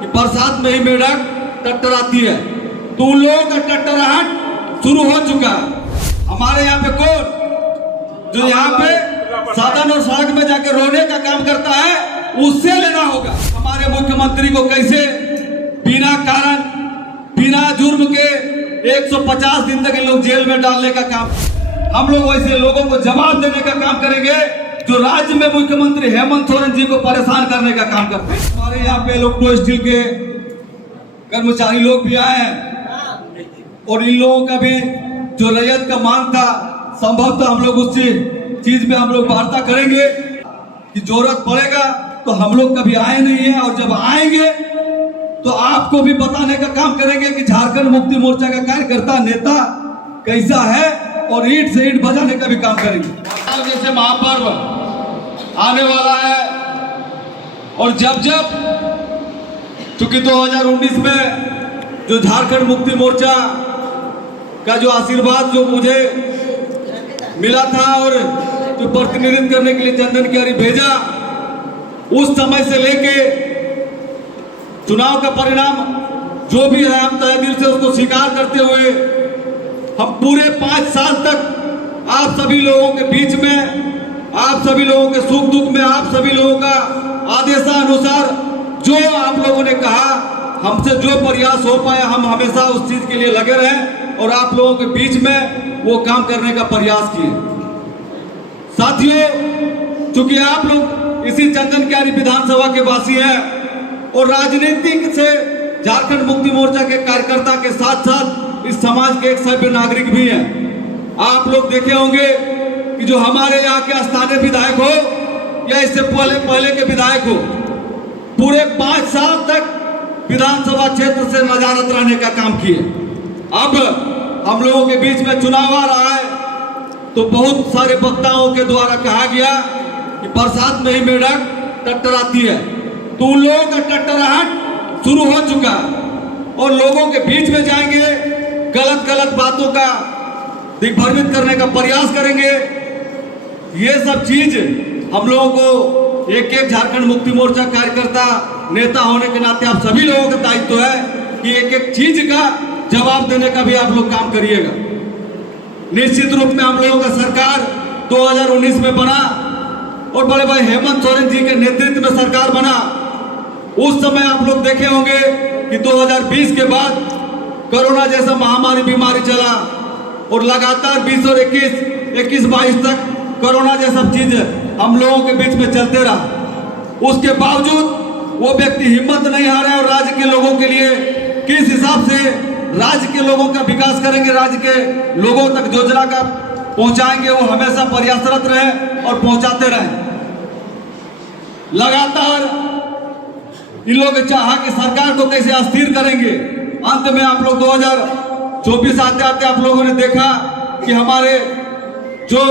कि बरसात में ही मेढक टटराती है, तो उन लोगों का टटराहट शुरू हो चुका है। हमारे यहाँ पे कौन जो यहाँ पे साधन और सड़क में जाके रोने का काम करता है, उससे लेना होगा। हमारे मुख्यमंत्री को कैसे बिना कारण बिना जुर्म के 150 दिन तक लोग जेल में डालने का काम, हम लोग वैसे लोगों को जवाब देने का काम करेंगे जो राज्य में मुख्यमंत्री हेमंत सोरेन जी को परेशान करने का काम करते हैं। हमारे यहाँ पे इलेक्ट्रो स्टील के कर्मचारी लोग भी आए हैं और इन लोगों का भी जो रैयत का मांग था, संभवतः हम लोग उस चीज में हम लोग वार्ता करेंगे कि जरूरत पड़ेगा तो हम लोग कभी आए नहीं है, और जब आएंगे तो आपको भी बताने का काम करेंगे कि झारखंड मुक्ति मोर्चा का कार्यकर्ता नेता कैसा है, और ईंट से ईंट बजाने का भी काम करेंगे। जैसे महापर्व आने वाला है, और जब चूंकि 2019 में जो झारखंड मुक्ति मोर्चा का जो आशीर्वाद जो मुझे मिला था और जो प्रतिनिधित्व करने के लिए चंदन कियारी भेजा, उस समय से लेके चुनाव का परिणाम जो भी है, हम तहे दिल से उसको स्वीकार करते हुए हम पूरे 5 साल तक आप सभी लोगों के बीच में, आप सभी लोगों के सुख दुख में, आप सभी लोगों का आदेशानुसार जो आप लोगों ने कहा, हमसे जो प्रयास हो पाया, हम हमेशा उस चीज के लिए लगे रहे और आप लोगों के बीच में वो काम करने का प्रयास किए। साथियों, चूंकि आप लोग इसी चंदन कियारी विधानसभा के वासी हैं और राजनीतिक से झारखंड मुक्ति मोर्चा के कार्यकर्ता के साथ साथ इस समाज के एक सभ्य नागरिक भी हैं। आप लोग देखे होंगे कि जो हमारे यहाँ के स्थानीय विधायक हो या इससे पहले के विधायक हो, पूरे 5 साल तक विधानसभा क्षेत्र से नजारत रहने का काम किए। अब हम लोगों के बीच में चुनाव आ रहा है तो बहुत सारे वक्ताओं के द्वारा कहा गया कि बरसात में ही मेढक टटराती है, तो उन लोगों का टटराहट शुरू हो चुका है और लोगों के बीच में जाएंगे, गलत बातों का दिग्भ्रमित करने का प्रयास करेंगे। ये सब चीज हम लोगों को एक झारखंड मुक्ति मोर्चा कार्यकर्ता नेता होने के नाते आप सभी लोगों का दायित्व है कि एक चीज का जवाब देने का भी आप लोग काम करिएगा। निश्चित रूप में हम लोगों का सरकार 2019 में बना और बड़े भाई हेमंत सोरेन जी के नेतृत्व में सरकार बना। उस समय आप लोग देखे होंगे कि 2020 के बाद कोरोना जैसा महामारी बीमारी चला और लगातार 20 और 21-22 तक कोरोना जैसा चीज हम लोगों के बीच में चलते रहा। उसके बावजूद वो व्यक्ति हिम्मत नहीं हारे और राज्य के लोगों के लिए किस हिसाब से राज्य के लोगों का विकास करेंगे, राज्य के लोगों तक योजना का पहुंचाएंगे, वो हमेशा प्रयासरत रहे और पहुंचाते रहे। लगातार इन लोग चाहा कि सरकार को कैसे अस्थिर करेंगे। अंत में आप लोग 2024 आते आप लोगों ने देखा कि हमारे जो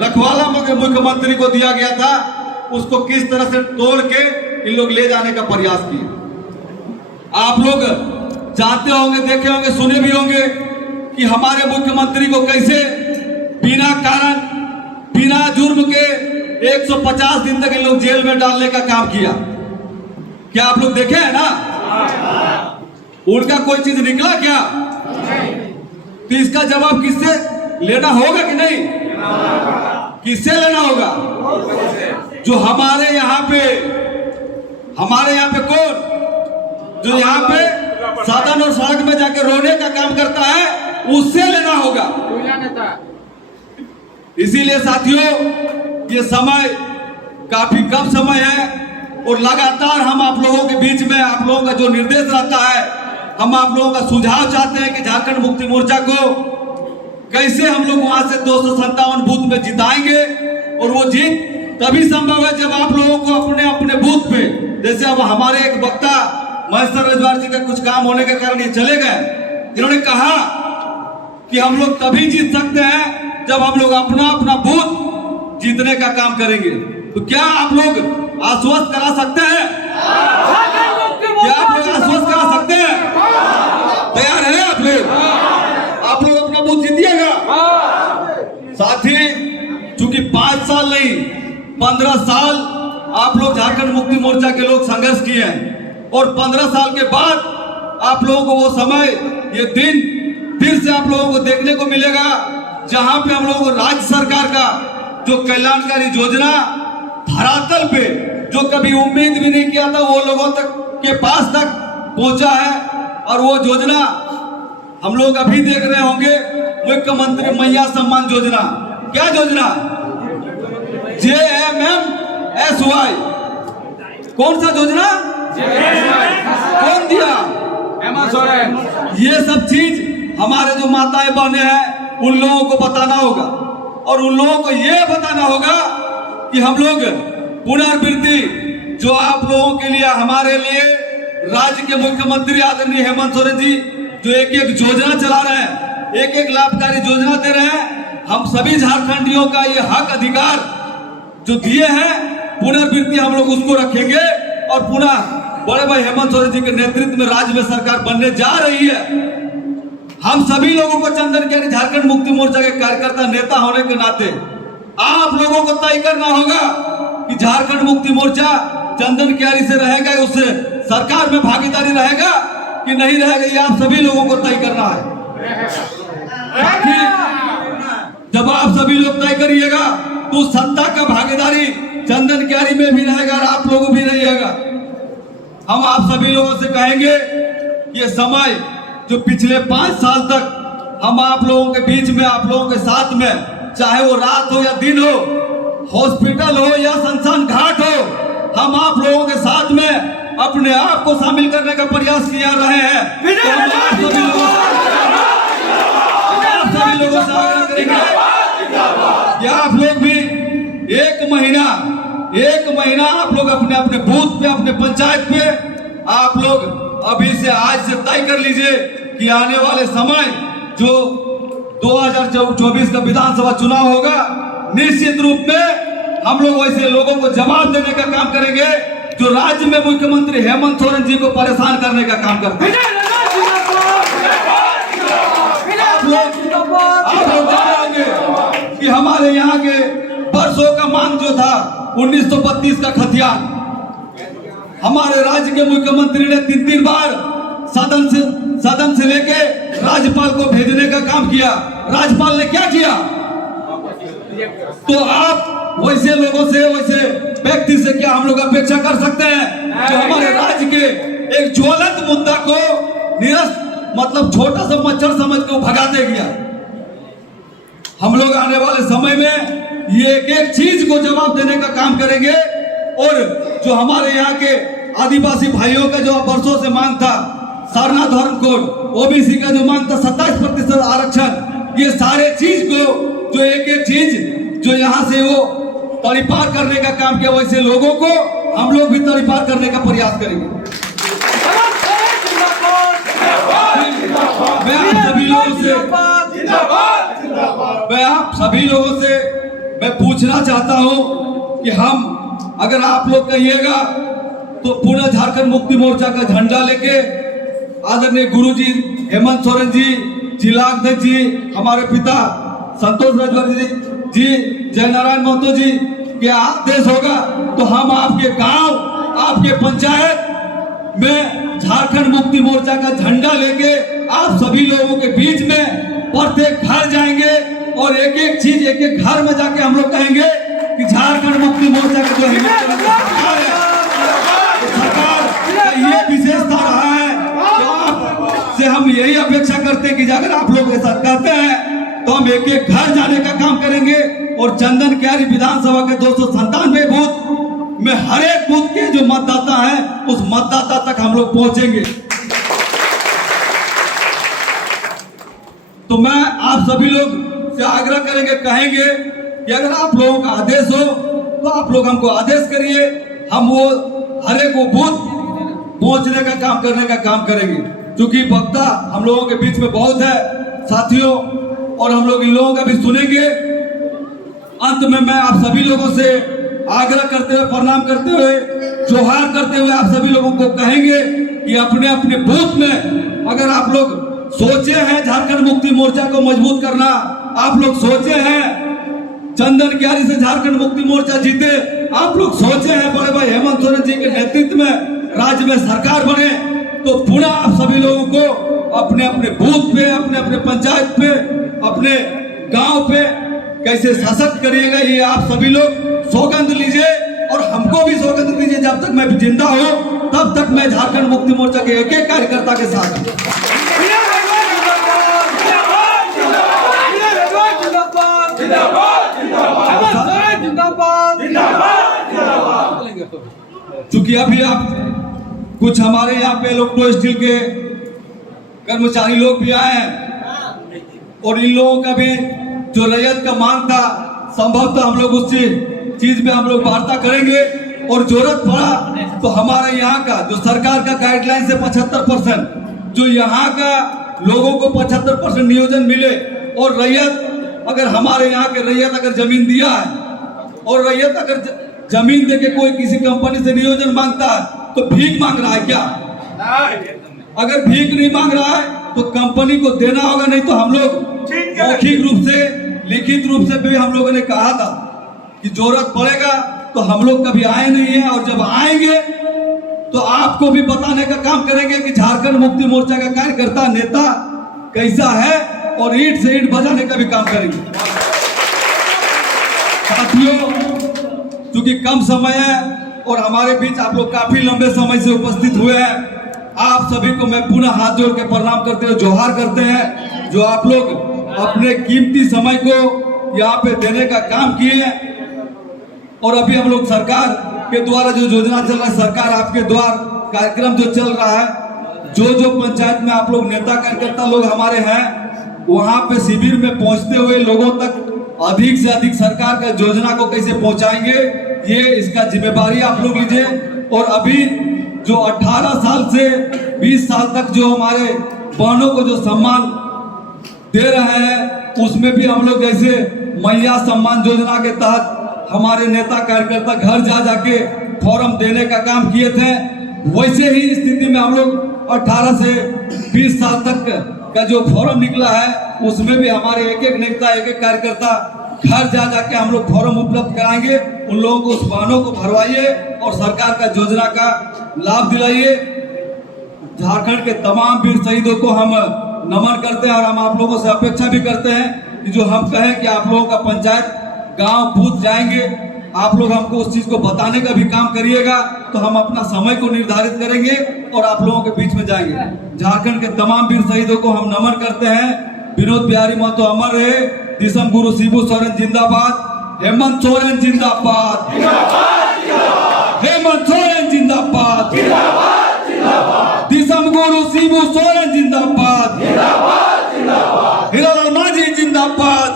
रखवाला मुख्यमंत्री को दिया गया था, उसको किस तरह से तोड़ के इन लोग ले जाने का प्रयास किए। आप लोग जानते होंगे, देखे होंगे, सुने भी होंगे कि हमारे मुख्यमंत्री को कैसे बिना कारण बिना जुर्म के 150 दिन तक इन लोग जेल में डालने का काम किया। क्या आप लोग देखे हैं ना? उनका कोई चीज निकला क्या? तो इसका जवाब किससे लेना होगा कि नहीं? किससे लेना होगा? जो हमारे यहाँ पे कौन जो यहाँ पे साधन और सड़क में जाके रोने का काम करता है, उससे लेना होगा। इसीलिए साथियों, ये समय काफी कम समय है और लगातार हम आप लोगों के बीच में, आप लोगों का जो निर्देश रहता है, हम आप लोगों का सुझाव चाहते हैं कि झारखंड मुक्ति मोर्चा को कैसे हम लोग वहां से 257 बूथ में जिताएंगे। और वो जीत तभी संभव है जब आप लोगों को अपने अपने बूथ पे, जैसे अब हमारे एक वक्ता महेश्वर रजवार जी का कुछ काम होने के कारण ये चले गए, जिन्होंने कहा कि हम लोग तभी जीत सकते हैं जब हम लोग अपना अपना बूथ जीतने का काम करेंगे। तो क्या आप लोग आश्वस्त करा सकते हैं? क्या आप लोग आश्वस्त करा सकते हैं? तैयार है आप लोग? आप लोग अपना बूथ जीतिएगा। साथ ही चूंकि 5 साल नहीं 15 साल आप लोग झारखंड मुक्ति मोर्चा के लोग संघर्ष किए हैं, और 15 साल के बाद आप लोगों को वो समय, ये दिन फिर से आप लोगों को देखने को मिलेगा, जहां पे हम लोगों को राज्य सरकार का जो कल्याणकारी योजना धरातल पे जो कभी उम्मीद भी नहीं किया था वो लोगों तक के पास तक पहुंचा है। और वो योजना हम लोग अभी देख रहे होंगे, मुख्यमंत्री मैया सम्मान योजना। क्या योजना? JMMSY। कौन सा योजना? कौन दिया? हेमंत सोरेन। ये सब चीज हमारे जो माताएं बहनें हैं उन लोगों को बताना होगा, और उन लोगों को ये बताना होगा कि हम लोग पुनर्वृत्ति जो आप लोगों के लिए, हमारे लिए राज्य के मुख्यमंत्री आदरणीय हेमंत सोरेन जी जो एक एक योजना चला रहे हैं, एक एक लाभकारी योजना दे रहे हैं, हम सभी झारखंडियों का ये हक अधिकार जो दिए हैं, पुनर्वृत्ति हम लोग उसको रखेंगे। और पुनः बड़े भाई हेमंत सोरेन जी के नेतृत्व में राज्य में सरकार बनने जा रही है। हम सभी लोगों को चंदन क्यारी झारखंड मुक्ति मोर्चा के कार्यकर्ता नेता होने के नाते आप लोगों को तय करना होगा कि झारखंड मुक्ति मोर्चा चंदन क्यारी से रहेगा, उससे सरकार में भागीदारी रहेगा कि नहीं रहेगा, ये आप सभी लोगों को तय करना है। जब आप सभी लोग तय करिएगा तो सत्ता का भागीदारी चंदन क्यारी में भी रहेगा और आप लोगों भी रहिएगा। हम आप सभी लोगों से कहेंगे ये समय जो पिछले 5 साल तक हम आप लोगों के बीच में, आप लोगों के साथ में, चाहे वो रात हो या दिन हो, हॉस्पिटल हो या शमशान घाट हो, हम आप लोगों के साथ में अपने आप को शामिल करने का प्रयास किया रहे हैं। तो हम आप सभी लोगों से आग्रह करेंगे कि आप लोग भी एक महीना आप लोग अपने अपने बूथ पे, अपने पंचायत पे आप लोग अभी से, आज से तय कर लीजिए कि आने वाले समय जो 2024 का विधानसभा चुनाव होगा, निश्चित रूप में हम लोग वैसे लोगों को जवाब देने का काम करेंगे जो राज्य में मुख्यमंत्री हेमंत सोरेन जी को परेशान करने का काम करते हैं। आप लोग जानेंगे कि हमारे यहाँ के वर्षों का मांग जो था 1932 का खतियान, हमारे राज्य के मुख्यमंत्री ने 3 बार सदन से लेके राज्यपाल को भेजने का काम किया। राज्यपाल ने क्या किया? तो आप वैसे लोगों से, वैसे व्यक्ति से क्या हम लोग अपेक्षा कर सकते हैं जो हमारे राज्य के एक ज्वलंत मुद्दा को निरस्त, मतलब छोटा सा मच्छर समझ के भगाते गया। हम लोग आने वाले समय में ये एक चीज को जवाब देने का काम करेंगे। और जो हमारे यहाँ के आदिवासी भाइयों का जो वर्षों से मांग था, सारना धर्म कोड, ओबीसी का जो मांग था 27% आरक्षण, ये सारे चीज को जो एक एक चीज जो यहाँ से वो तड़ीपार करने का काम किया, वैसे लोगों को हम लोग भी तड़ीपार करने का प्रयास करेंगे। मैं आप सभी लोगों से मैं पूछना चाहता हूं कि हम, अगर आप लोग कहिएगा तो पूरा झारखंड मुक्ति मोर्चा का झंडा लेके आदरणीय गुरुजी हेमंत सोरेन जी, जिलाध्यक्ष जी, हमारे पिता संतोष राजभर जी, जयनारायण महतो जी के आदेश होगा तो हम आपके गांव, आपके पंचायत में झारखंड मुक्ति मोर्चा का झंडा लेके आप सभी लोगों के बीच में प्रत्येक घर जाएंगे और एक एक चीज, एक एक घर में जाके हम लोग कहेंगे कि झारखंड मुक्ति मोर्चा का जो सरकार है, सरकार का ये विशेषता रहा है कि आपसे हम यही अपेक्षा करते हैं कि अगर आप लोग ऐसा करते हैं तो हम एक एक घर जाने का काम करेंगे और चंदन क्यारी विधानसभा के 297 बूथ में हर एक बूथ के जो मतदाता हैं उस मतदाता तक हम लोग पहुंचेंगे। तो मैं आप सभी लोग से आग्रह करेंगे, कहेंगे कि अगर आप लोगों का आदेश हो तो आप लोग हमको आदेश करिए, हम वो हर एक वो बूथ पहुंचने का काम, करने का काम करेंगे। क्योंकि वक्ता हम लोगों के बीच में बहुत है साथियों, और हम लोग इन लोगों का भी सुनेंगे। अंत में मैं आप सभी लोगों से आग्रह करते हुए, प्रणाम करते हुए, जोहार करते हुए आप सभी लोगों को कहेंगे कि अपने अपने बूथ में अगर आप लोग सोचे हैं झारखंड मुक्ति मोर्चा को मजबूत करना, आप लोग सोचे हैं चंदन क्यारी से झारखंड मुक्ति मोर्चा जीते, आप लोग सोचे हैं बड़े भाई हेमंत सोरेन जी के नेतृत्व में राज्य में सरकार बने तो पुनः आप सभी लोगों को अपने अपने बूथ पे, अपने अपने पंचायत पे, अपने गांव पे कैसे सशक्त करिएगा, ये आप सभी लोग सौगंध लीजिए और हमको भी सौगंध दीजिए। जब तक मैं जिंदा हूं तब तक मैं झारखंड मुक्ति मोर्चा के एक एक कार्यकर्ता के साथ हूं। चूंकि अभी आप कुछ हमारे यहाँ पे इलेक्ट्रो स्टील के कर्मचारी लोग भी आए हैं और इन लोगों का भी जो रैयत का मांग था संभवतः हम लोग उस चीज में हम लोग वार्ता करेंगे और जरूरत पड़ा तो हमारे यहाँ का जो सरकार का गाइडलाइन से 75% जो यहाँ का लोगों को 75% नियोजन मिले और रैयत अगर हमारे यहाँ के रैयत अगर जमीन दिया है और रैयत अगर जमीन देके कोई किसी कंपनी से नियोजन मांगता है तो भीख मांग रहा है क्या? अगर भीख नहीं मांग रहा है तो कंपनी को देना होगा, नहीं तो हम लोग मौखिक रूप से लिखित रूप से भी हम लोगों ने कहा था कि जरूरत पड़ेगा तो हम लोग कभी आए नहीं है और जब आएंगे तो आपको भी बताने का काम करेंगे कि झारखंड मुक्ति मोर्चा का कार्यकर्ता नेता कैसा है और ईंट से ईंट बजाने का भी काम करेंगे। साथियों, क्योंकि कम समय है और हमारे बीच आप लोग काफी लंबे समय से उपस्थित हुए हैं, आप सभी को मैं पुनः हाथ जोड़ के प्रणाम करते हुए जोहार करते हैं जो आप लोग अपने कीमती समय को यहाँ पे देने का काम किए। और अभी हम लोग सरकार के द्वारा जो योजना चल रहा है, सरकार आपके द्वार कार्यक्रम जो चल रहा है, जो पंचायत में आप लोग नेता कार्यकर्ता लोग हमारे हैं वहां पे शिविर में पहुंचते हुए लोगों तक अधिक से अधिक सरकार का योजना को कैसे पहुंचाएंगे, ये इसका जिम्मेदारी आप लोग लीजिए। और अभी जो 18 साल से 20 साल तक जो हमारे बहनों को जो सम्मान दे रहे हैं उसमें भी हम लोग जैसे मैया सम्मान योजना के तहत हमारे नेता कार्यकर्ता घर जा जाके फॉर्म देने का काम किए थे, वैसे ही स्थिति में हम लोग 18 से 20 साल तक का जो फॉर्म निकला है उसमें भी हमारे एक एक नेता एक एक कार्यकर्ता घर जा जाके हम लोग फॉर्म उपलब्ध कराएंगे। उन लोगों को उस वाहनों को भरवाइए और सरकार का योजना का लाभ दिलाइए। झारखंड के तमाम वीर शहीदों को हम नमन करते हैं और हम आप लोगों से अपेक्षा भी करते हैं कि जो हम कहें कि आप लोगों का पंचायत गांव बूथ जाएंगे, आप लोग हमको उस चीज को बताने का भी काम करिएगा तो हम अपना समय को निर्धारित करेंगे और आप लोगों के बीच में जाएंगे। झारखंड के तमाम वीर शहीदों को हम नमन करते हैं। विनोद बिहारी महतो अमर रहे, दिसम गुरु शिबू सोरेन जिंदाबाद, हेमंत सोरेन जिंदाबाद, हेमंत सोरेन जिंदाबाद, दिसम गुरु शिबू सोरेन जिंदाबाद, हीरालाल मांझी जिंदाबाद।